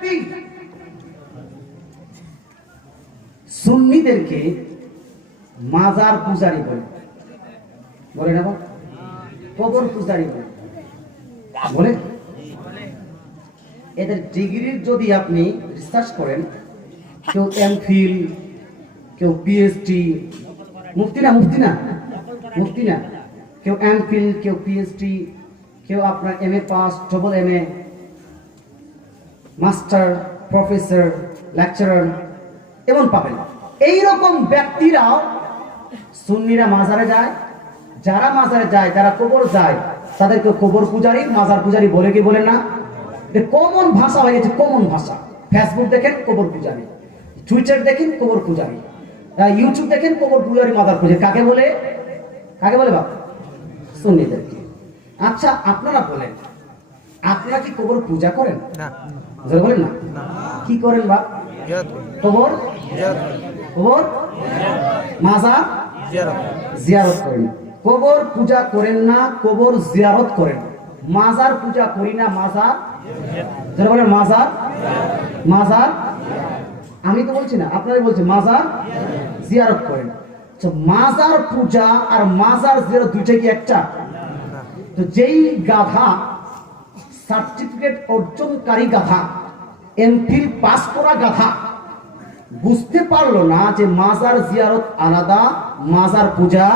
ব্যক্তি সুন্নিদেরকে মাজার পূজারী বলে, বলে না? কবর পূজারী বলে। এদের ডিগ্রির যদি আপনি রিসার্চ করেন, কেউ এমফিল, কেউ পিএইচডি, মুফতি না, কেউ এমফিল, কেউ পিএইচডি, কেউ আপনার MA pass, double MA, master, professor, lecturer, এমন পাবেন। এইরকম ব্যক্তিরাও সুন্নিরা মাজারে যায়। যারা মাজারে যায়, যারা কবর যায়, তাদেরকে কবর পূজারী, মাজার পূজারী বলে কি বলে না? কমন ভাষা হয়ে গেছে, কমন ভাষা। ফেসবুক দেখেন কবর পূজারী, টুইটার দেখেন কবর পূজারী, ইউটিউব দেখেন কবর পূজারী, মাজার পূজারী। কাকে বলে? বাবা? সুন্নিদেরকে। আচ্ছা, আপনারা বলেন, আপনারা কি কবর পূজা করেন? না। বলেন না। কি করেন বাপ? কবর মাজার জিয়ারত করেন। কবর পূজা করেন না, কবর জিয়ারত করেন। মাজার পূজা করি না, মাজার বলেন, মাজার আমি তো বলছি না, আপনারা বলছেন মাজার জিয়ারত করেন। তো মাজার পূজা আর মাজার জিয়ারত দুইটা কি একটা? তো যেই গাধা সার্টিফিকেট অর্জনকারী গাধা, এমফিল পাস করা গাধা বুঝতে পারলো না যে মাজার জিয়ারত আলাদা, মাজার পূজা,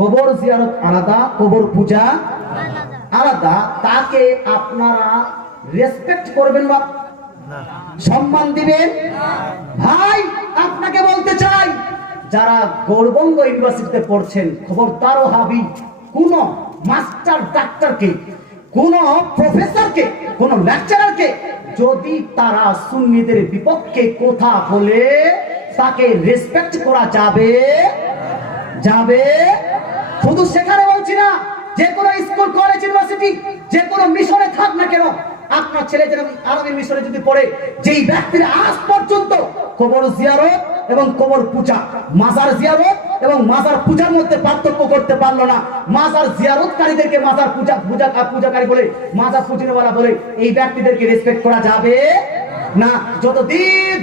কবর জিয়ারত আলাদা, কবর পূজা আলাদা, তাকে আপনারা রেসপেক্ট করবেন বা সম্মান দিবেন? ভাই, আপনাকে বলতে চাই, যারা গৌরবঙ্গ ইউনিভার্সিটিতে পড়ছেন, খবরদার ওয়াহাবি কোন মাস্টার ডাক্তারকে, কোন প্রফেসরকে, কোন লেকচারারকে যদি তারা সুন্নিদের বিপক্ষে কথা বলে, তাকে রেসপেক্ট করা যাবে? শুধু সেখানে বলছি না, যে কোনো স্কুল, কলেজ, ইউনিভার্সিটি, যে কোনো মিশনে থাক না কেন, আপনার ছেলে যেন আরবি মিশনে যদি পড়ে, যেই ব্যক্তির আজ পর্যন্ত কবর জিয়ারত এবং কবর পূজা, মাজার জিয়ারত এবং মাজার পূজার মধ্যে পার্থক্য করতে পারলো না, মাজার জিয়ারতকারীদেরকে মাজার পূজাকারী বলে, মাজার পূজনীওয়ালা বলে, এই ব্যক্তিদেরকে রেসপেক্ট করা যাবে না।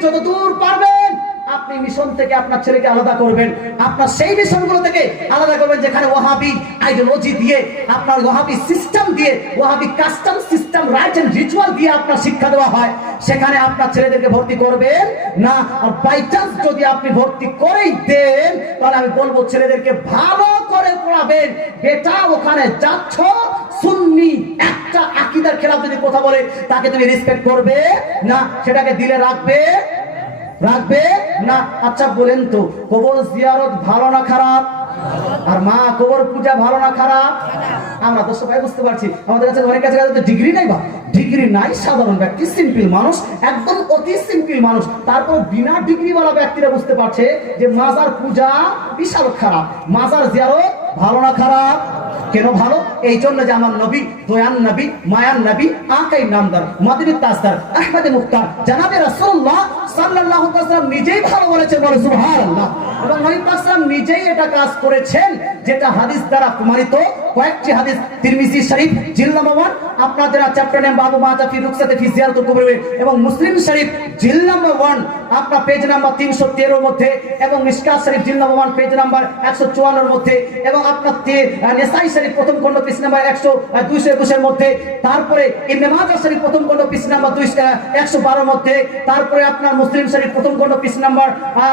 যতদূর পারবেন আপনি মিশন থেকে আপনার ছেলেকে আলাদা করবেন, আপনার সেই মিশনগুলো থেকে আলাদা করবেন যেখানে ওয়াহাবি আইডিওলজি দিয়ে, আপনার ওয়াহাবি সিস্টেম দিয়ে, Wahhabi custom system, rite and ritual দিয়ে আপনার শিক্ষা দেওয়া হয়, সেখানে আপনার ছেলেদেরকে ভর্তি করবেন না। আর বাই চান্স যদি আপনি ভর্তি করেই দেন, তাহলে আমি বলবো ছেলেদেরকে ভালো করে পড়াবেন। বেটা, ওখানে যাচ্ছ, সুন্নি একটা আকীদার খেলাফ যদি কথা বলে, তাকে তুমি রেসপেক্ট করবে না, সেটাকে দিলে রাখবে না। আচ্ছা বলেন তো, কবর জিয়ারত ভালো না খারাপ? আর মা কবর পূজা ভালো না খারাপ? আমরা তো সবাই বুঝতে পারছি। আমাদের কাছে অনেক কাছে ডিগ্রি নাই, বা ডিগ্রি নাই, সাধারণ ব্যক্তি, সিম্পল মানুষ, একদম অতি সিম্পল মানুষ, তারপর বিনা ডিগ্রিওয়ালা ব্যক্তিরা বুঝতে পারছে যে মাজার পূজা বিশাল খারাপ, মাজার জিয়ারত ভালো না খারাপ? কেন ভালো? এই জন্য যে আমার নবী, দয়ান নবী, মায়ান নবী, আকাই নামদার, মাদিনী তাজদার, আহমদে মুখতার, জানাবে রাসূলুল্লাহ সাল্লাল্লাহু আলাইহি ওয়াসাল্লাম নিজেই ভালো বলেছেন, বলে সুবহানাল্লাহ। এবং নবী পাক সাল্লাল্লাহু নিজেই এটা কাজ করেছেন, যেটা হাদিস দ্বারা প্রমাণিত। কয়েকটি হাদিস, তিরমিজি শরীফ জিলদ নম্বর 1, আপনার যারা চ্যাপ্টার নেম বাবু মাতা ফি রুকসাতে ফি জিয়ারাতুল কুবুর, এবং মুসলিম শরীফ জিলদ নম্বর 1, আপনার পেজ নাম্বার 313 এর মধ্যে, এবং মিশকাত শরীফ জিলদ নম্বর 1 পেজ নাম্বার 154 এর মধ্যে, এবং আপনার নেসাই শরীফ প্রথম খণ্ড পৃষ্ঠা নাম্বার 221 এর মধ্যে, তারপরে ইবনে মাজাহ শরীফ প্রথম খণ্ড পৃষ্ঠা নাম্বার 112 এর মধ্যে, তারপরে আপনার মুসলিম শরীফ প্রথম খণ্ড পৃষ্ঠা নাম্বার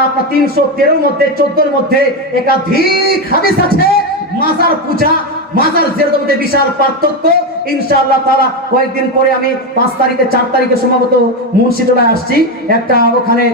আপনার 313 এর মধ্যে, 14 এর মধ্যে একাধিক হাদিস আছে। মাজার পূজা, মাজার জিয়ারতের মধ্যে বিশাল পার্থক্য। ইনশাআল্লাহ তাআলা কয়েকদিন পরে আমি 5 তারিখে 4 তারিখে সম্ভবত মুন্সিটোলায় আসছি, একটা ওখানে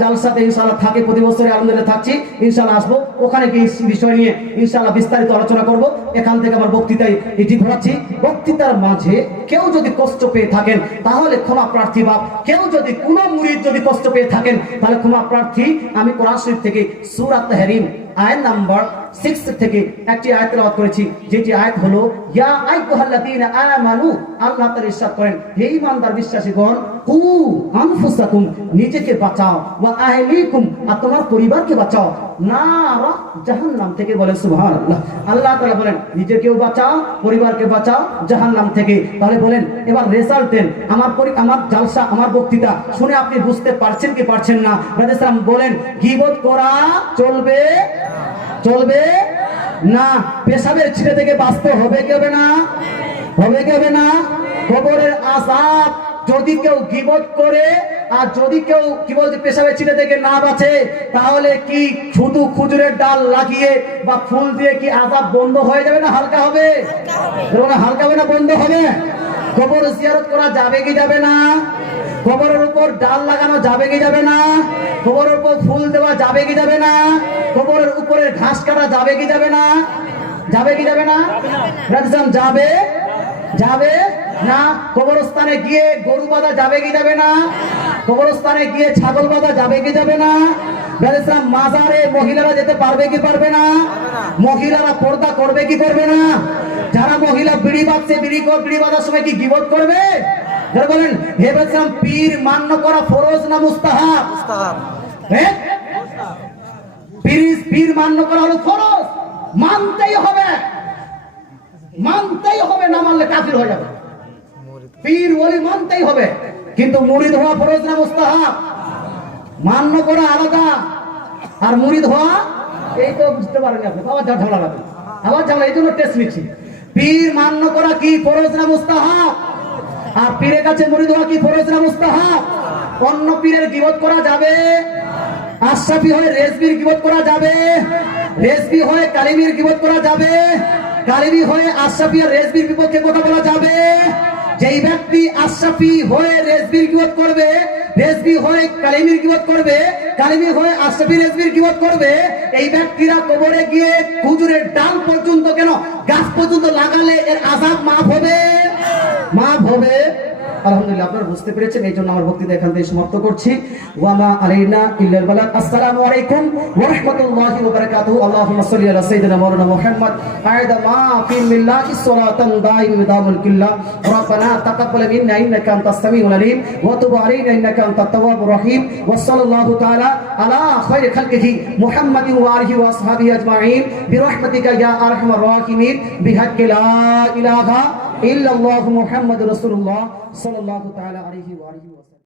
জালসাতে ইনশাআল্লাহ থাকে, প্রতি বছরে আলহামদুলিল্লাহ থাকছি, ইনশাআল্লাহ আসবো, ওখানে গিয়ে বিষয় নিয়ে ইনশাআল্লাহ বিস্তারিত আলোচনা করব। এখান থেকে আমার বক্তৃতায় এটি ঘোরাচ্ছি। বক্তৃতার মাঝে কেউ যদি কষ্ট পেয়ে থাকেন তাহলে ক্ষমা প্রার্থী, বা কেউ যদি কোনো মুরিদ যদি কষ্ট পেয়ে থাকেন তাহলে ক্ষমা প্রার্থী। আমি কোরআন শরীফ থেকে সূরা তাহরিম আয়াত নাম্বার 6 থেকে একটি আয়াত তেলাওয়াত করেছি, যেটি আয়াত হলো ইয়া আইয়ুহাল্লাযীনা আমানু, আল্লাহ তাআলা ইরশাদ করেন হে ঈমানদার বিশ্বাসীগণ, কু আনফুসাকুম, নিজেকে বাঁচাও, ওয়া আহলিকুম, আর তোমার পরিবারকে বাঁচাও, নারা, জাহান্নাম থেকে। বলেন সুবহানাল্লাহ। আল্লাহ তাআলা বলেন নিজেকেও বাঁচাও, পরিবারকে বাঁচাও জাহান্নাম থেকে। তাহলে বলেন এবার রেজাল্ট দেন। আমার জালসা, আমার বক্তৃতা শুনে আপনি বুঝতে পারছেন কি পারছেন না? রাসূল সাল্লাল্লাহু আলাইহি ওয়াসাল্লাম বলেন গীবত করা চলবে চলবে না। পেশাবের ছিঁড়ে থেকে বাঁচতে হবে কি হবে না? হবে কি হবে না? কবরের আযাব যদি কেউ গীবত করে আর যদি কেউ কি বলছে পেশাবের ছিঁড়ে থেকে না বাঁচে, তাহলে কি শুধু খুজুরের ডাল লাগিয়ে বা ফুল দিয়ে কি আযাব বন্ধ হয়ে যাবে না হালকা হবে? হালকা হবে না বন্ধ হবে? কবর জিয়ারত করা যাবে কি যাবে না? কবরের উপর ডাল লাগানো যাবে কি যাবে না? কবরের উপর ফুল দেওয়া যাবে কি যাবে না? কবরের উপরে ঘাস কাটা যাবে কি যাবে না? যাবে কি যাবে না? যাবে যাবে না। কবরস্থানে গিয়ে গরু বাঁধা যাবে কি যাবে না? কবরস্থানে গিয়ে ছাগল বাঁধা যাবে কি যাবে না? মাজারে মহিলারা যেতে পারবে কি পারবে না? মহিলারা পর্দা করবে কি করবে না? যারা মহিলা বিড়ি বাঁধছে, বিড়ি বাঁধার সময় কি গীবত করবে? বলেন হে বলছিলাম পীর মান্য করা ফরজ না মুস্তাহাব? পীর মান্য করা হলো ফরজ, মানতেই হবে, মানতেই হবে, না মানলে কাফির হয়ে যাবে। পীর ওলি মানতেই হবে, কিন্তু মুরিদ হওয়া ফরজ না মুস্তাহাব? মান্য করা আলাদা আর মুরিদ হওয়া, এই তো বুঝতে পারেন আপনি। আবার ঝামেলা লাগবে, আবার ঝামেলা, এই জন্য টেস্ট নিচ্ছি। পীর মান্য করা কি ফরজ না মুস্তাহাব? আর পীরের কাছে মুরিদ হওয়া কি ফরজ না মুস্তাহাব? অন্য পীরের গীবত করা যাবে? আশরাফি হয়ে রেজবির গীবত করা যাবে? রেজবি হয়ে কালিমির গীবত করা যাবে? কালিমি হয়ে আশরাফি আর রেজবির বিপক্ষে কথা বলা যাবে? যেই ব্যক্তি আশরাফি হয়ে রেজবির গীবত করবে, রেজবি হয়ে কালিমির গীবত করবে, কালিমি হয়ে আশরাফি রেজবির গীবত করবে, এই ব্যক্তিরা কবরে গিয়ে খুজুরের ডাল পর্যন্ত, কেন গাছ পর্যন্ত লাগালে এর আযাব মাফ হবে? মাফ হবে। আলহামদুলিল্লাহ, আপনারা বুঝতে পেরেছেন, এই জন্য আমার বক্তৃতা এখান থেকে সমাপ্ত করছি। ওয়ামা আলাইনা ইল্লাল বালাগ। আসসালামু আলাইকুম ওয়া রাহমাতুল্লাহি ওয়া বারাকাতুহু। আল্লাহুম্মা সাল্লি আলা সাইয়্যিদিনা মাওলানা মুহাম্মদ আয়দা মা ফি মিল্লাতি সালাতান দাইম দামুল কিল্লা। রাব্বানা তাকাব্বাল মিন্না ইন্নাকা আনতাস সামিউল আলিম ওয়া তুব আলাইনা ইন্নাকা আনতাত তাওয়াবুর রহিম। ওয়া সাল্লাল্লাহু তাআলা আলা খায়রি খালকিহি মুহাম্মাদিন ওয়া আলিহি ওয়া আসহাবিহি আজমাইন বিরহমাতিকা ইয়া আরহামার রাহিমিন বিহাক্কি লা ইলাহা ইল্লাল্লাহু মুহাম্মাদুর রাসূলুল্লাহ সাল্লাল্লাহু তাআলা আলাইহি ওয়া আলিহি।